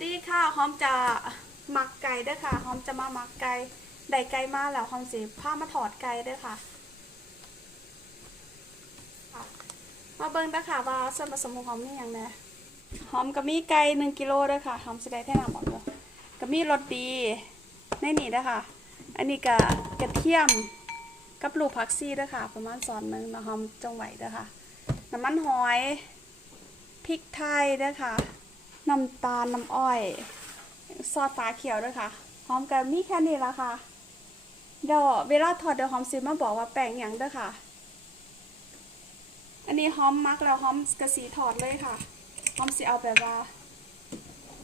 ดีค่ะหอมจะหมักไก่ด้วยค่ะหอมจะมาหมักไก่ได้ไก่มาแล้วหอมสิผ้ามาถอดไก่ด้วยค่ะ มาเบิ่งด้อค่ะว่าส่วนผสมของหอมนี่อย่างไรหอมก็มีไก่หนึ่งกิโลเด้วยค่ะหอมสิได้แท่น้ำหมดเลยก็มีรสดีในนี่ด้อค่ะ อันนี้ก็กระเทียมกับลูกผักซีเด้อค่ะ ประมาณสอนหนึ่งนะหอมจงไหวด้อค่ะน้ำมันหอยพริกไทยด้อค่ะ น้ำตาลน้ำอ้อย ซอสฟ้าเขียวด้วยค่ะ หอมกับมีแค่นี้ละค่ะ เดี๋ยวเวลาถอดเดี๋ยวหอมซื้อมาบอกว่าแป้งหยังเด้วยค่ะ อันนี้หอมมักแล้วหอมกระสีถอดเลยค่ะ หอมสิเอาแบบว่า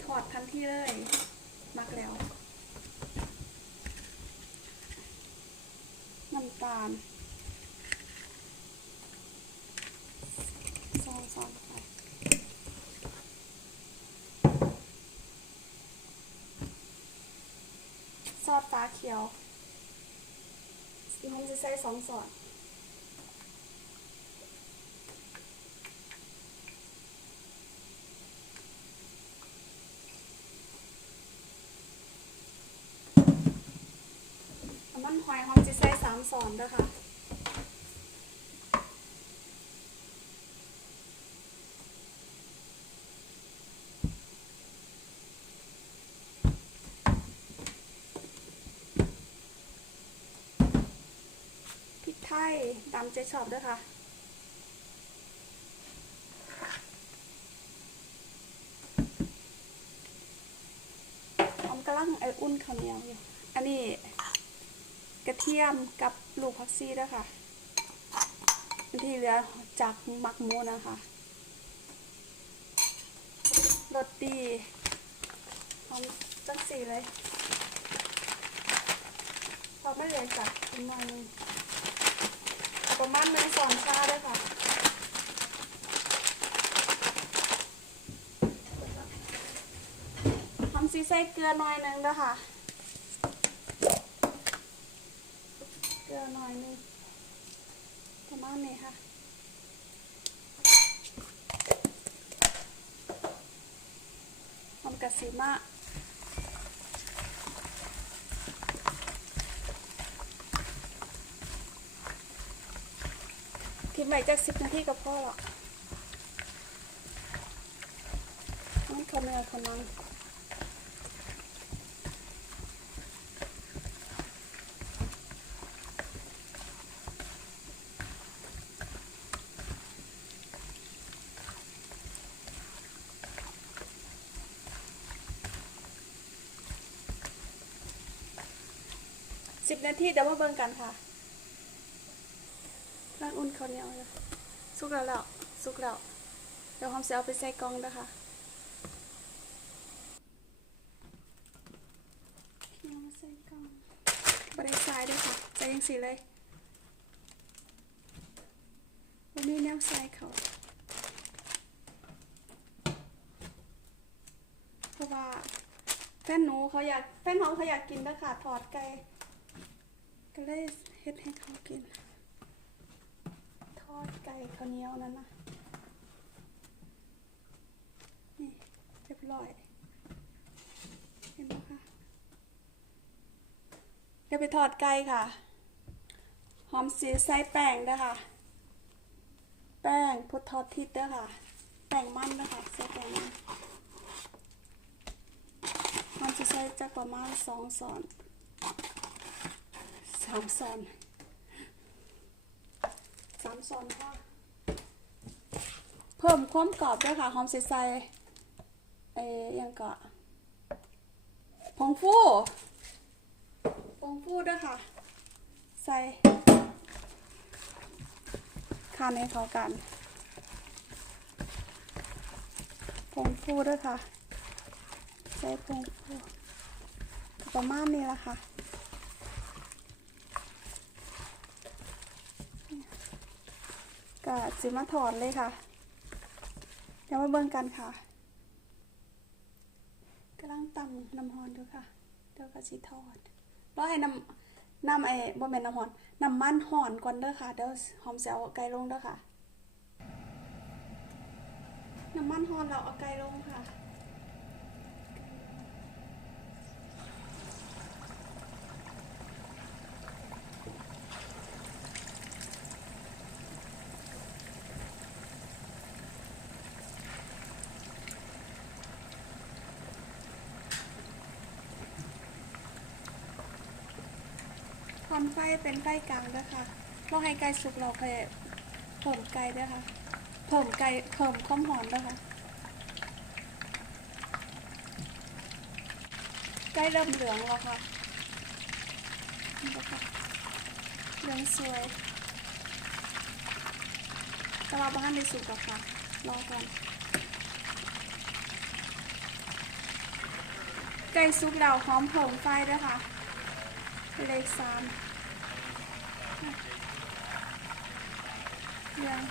ถอดทันทีเลย มักแล้ว น้ำตาลซองซองไป ซอสฟ้าเขียวมันจะใส่สองซอสน้ำมันหอยหอมจะใส่สามซอนด้วยค่ะ พริกไทยดำเจ๊ชอบด้วยค่ะผมกำลังไออุ่นข้าวเหนียวอยู่ อันนี้กระเทียมกับลูกผักชีด้วยค่ะที่เหลือจากมักมูนะคะรสดีหอมจังสีเลยพอไม่เลยจ้ะประมาณนึง ประมาณหนึ่งสองชาด้วยค่ะทำซีใส่เกลือหน่อยหนึงด้วยค่ะ เกลือหน่อยหนึงประมาณนี้ค่ะทำกระสีมา ทิ้งไว้จักสิบนาทีก็พอหรอกนั่นคนเนื้อคนนั้นสิบนาทีเดี๋ยวมาเบิ่งกันค่ะ ข้าวเหนียวเลยสุกแล้วแล้วสุกแล้วเดี๋ยวหอมจะเอาไปใส่กล่องนะคะเมาใส่กล่องบริสายด้วยค่ะใส่ยังสีเลยวันนี้แนวใส่เขาเพราะว่าแฟนหนูเขาอยากแฟนน้องเขาอยากกินด้วยค่ะถอดไก่ก็เลยเฮ็ดให้เขากิน อดไก่ข้าวเหนียวนั่นนะนี่เรียบร้อย เห็นไหมคะเดี๋ยวไปทอดไก่ค่ะ หอมสีใส่แป้งด้วยค่ะ แป้งพุททอดทิศด้วยค่ะ แป้งมันนะคะใส่แป้งมันหอมจะใส่จักประมาณสองช้อนสามซอน สามซอนค่ะ เพิ่มความกรอบด้วยค่ะหอมใส่ใส่เอ้ยังก็ผงฟูผงฟูด้วยค่ะ ใส่คานให้เขากันผงฟูด้วยค่ะ ใส่ผงฟูประมาณนี้ละค่ะ ก็สิมาถอดเลยค่ะเดี๋ยวมาเบิ่งกันค่ะกำลังตำน้ำฮอนดูค่ะเดี๋ยวก็สิทอดรอให้น้ำน้ำไอ้บ่แม่นน้ำฮอนน้ำมันหอนก่อนเด้อค่ะเดี๋ยวหอมสิเอาไก่ลงเด้อค่ะ น้ำมันหอนเราเอาไก่ลงค่ะ อนไฟเป็นไฟกลางด้วยค่ะเราให้ไก่สุกเราเคยเพิ่มไก่ด้วยค่ะ เพิ่มไก่เพิ่มความหอมด้วยค่ะใกล้เริ่มเหลืองแล้วค่ะเหลืองสวยแต่ว่าบ้านในสุกแล้วค่ะ รอก่อนไก่ซุปแล้วหอมเพิ่มไฟด้วยค่ะ เลขสาม เหลือง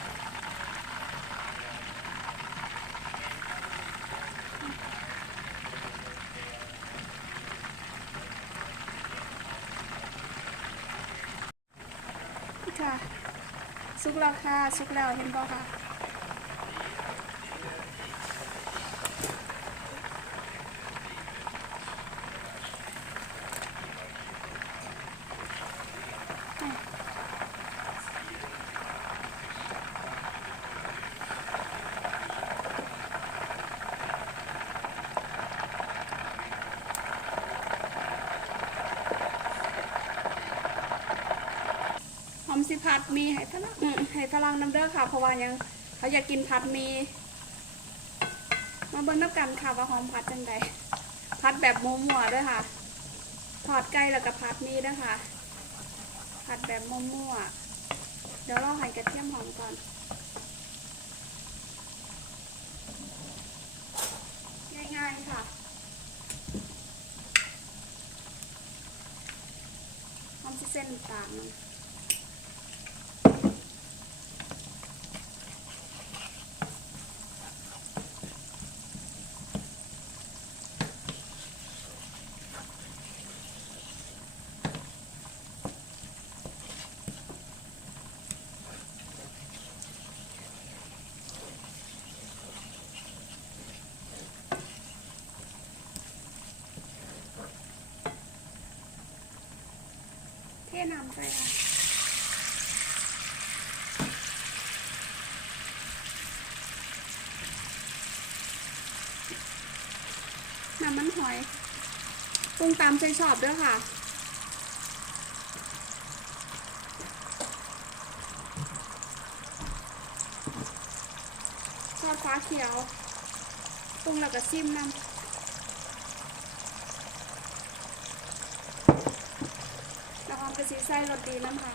ค่ะ สุกแล้วค่ะ สุกแล้วเห็นบ่ค่ะ สิผัดมีให้ฝรั่งอืมให้ฝรั่งน้ำเด้อค่ะ เพราะว่ายังเขาอยากกินผัดมี มาเบิ่งน้ำกันค่ะว่าหอมผัดจังใดผัดแบบหมูหัวด้วยค่ะทอดไก่แล้วก็ผัดมีด้วยค่ะ ผัดแบบมั่วๆเดี๋ยวเราให้กระเทียมหอมก่อนง่ายๆค่ะหอมสิเส้นต่างมัน ไปค่ะน้ำมันหอยปรุงตามใจชอบด้วยค่ะทอดฟ้าเขียวปรุงแล้วก็ซิมน้ำแล้วก็กระ สีไส้รสดีน้ำค่ะ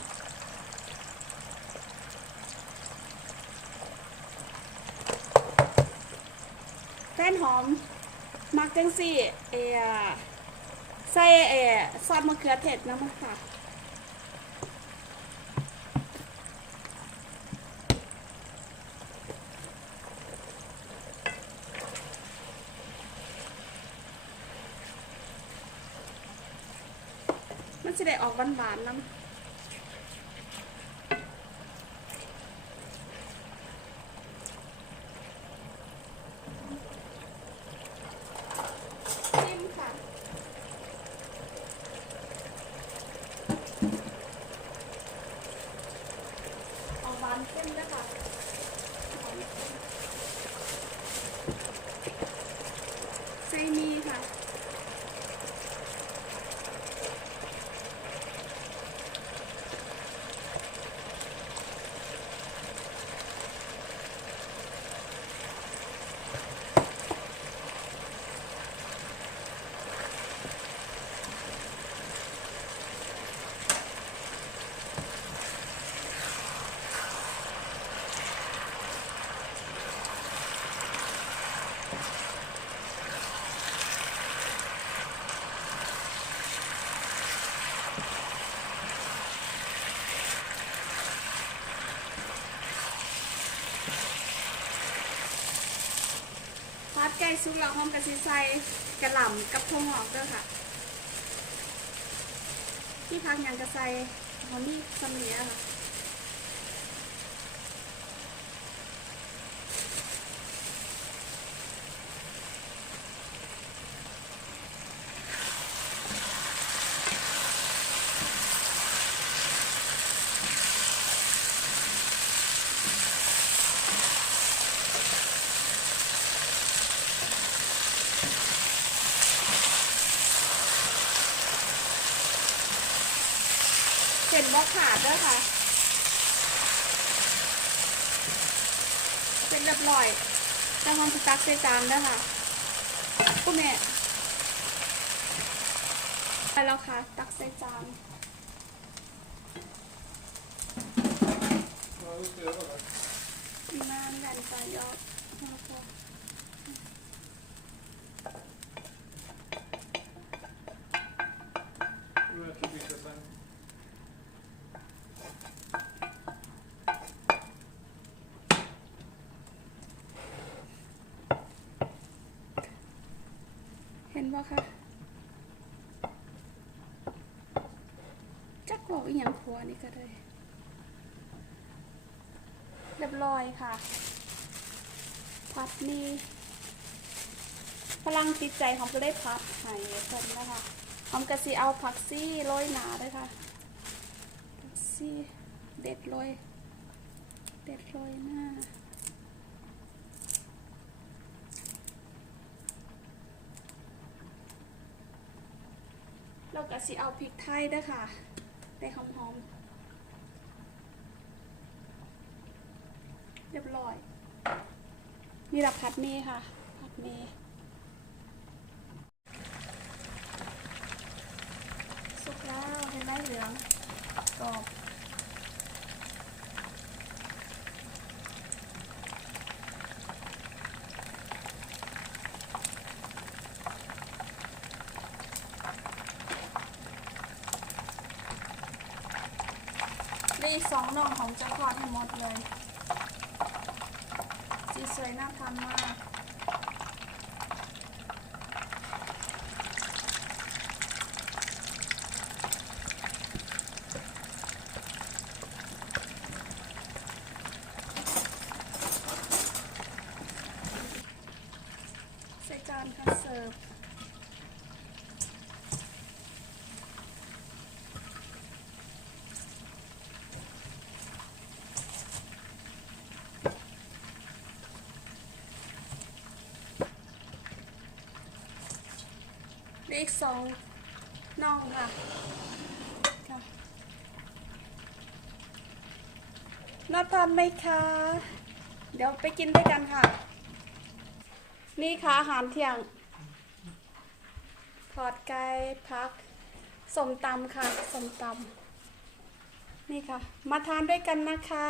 แป้นหอม มักจังสี่ เออใส่เออซอสมะเขือเทศน้ำมันค่ะ มัน จะได้ออกหวานน้ำจิ้มค่ะ ออกหวานเข้มด้วยค่ะหวานเข้มไส้มีค่ะ พัดไก่ซุกแล้วหอมกระซิใส่กระหล่ำกับพวงหอมเด้อค่ะที่พักยังกระใส่หอมนี่สมียค่ะ ว่าขาดเด้วยค่ะ เป็นเรียบร้อยแต่มันจะตักใส่จานเด้วยค่ะคุณแม่ไปแล้วค่ะ ตักใส่จาน Ja, det ska jag göra. น้ำแหวนใจยอดแล้วก็ Du äter lite sen. วค่ะจักบอกอีหยังครัวนี่ก็ได้เรียบร้อยค่ะ พัดนี่พลังติดใจของก็ได้พัดหายเพิ่นนะคะหอมกะสิเอาผักซี่โรยหนาด้วยค่ะผักซี่เด็ดโรยเด็ดโรยหน้า เราก็สิเอาพริกไทยด้วยค่ะได้หอมๆ เรียบร้อย นี่ละผัดเมค่ะ ผัดเมสุกแล้วเห็นไหมเหลืองกรอบ สองน่องของเจ้าทอดให้หมดเลยสีสวยน่าทานมาก ใส่จานค่ะเสิร์ฟ เลขสองน่องค่ะน่าทานไหมคะ เดี๋ยวไปกินด้วยกันค่ะ นี่ค่ะอาหารเที่ยง ทอดไก่พัก สมตำค่ะ สมตำนี่ค่ะ มาทานด้วยกันนะคะ